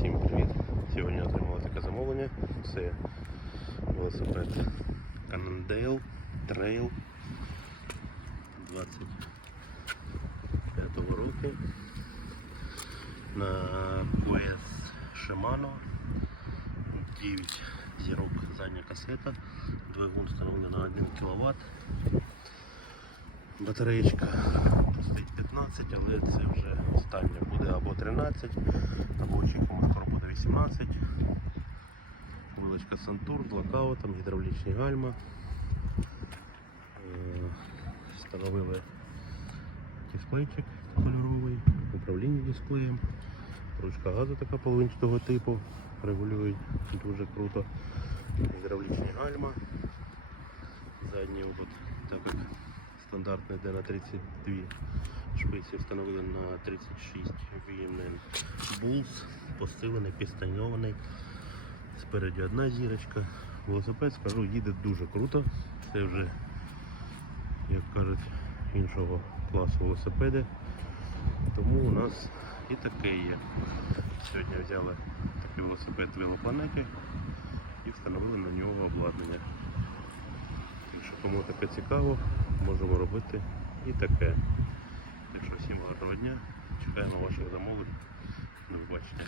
Всім привіт! Сьогодні отримали таке замовлення. Це велосипед Cannondale Trail 25 року на QS Shimano 9 зірок задня касета, двигун встановлений на 1 кВт. Батареєчка стоїть 15, але це вже останнє буде або 13, або очікуємо скоро буде 18. Вилочка Сантур з локаутом, гідравлічні гальма. Е, Встановили дисплейчик кольоровий, управління дисплеєм, ручка газу така половинчатого типу, регулюють дуже круто. Гідравлічні гальма. Задній обод, так як стандартний йде на 32 шпиці, встановили на 36 VMN Bulls, посилений, пістаньований. Спереді одна зірочка. Велосипед, скажу, їде дуже круто. Це вже, як кажуть, іншого класу велосипеди. Тому у нас і таке є. Сьогодні взяли такий велосипед велопланеті і встановили на нього обладнання. Якщо кому таке цікаво, можемо робити і таке. Так що всім гарного дня. Чекаємо ваших замовлень. До побачення.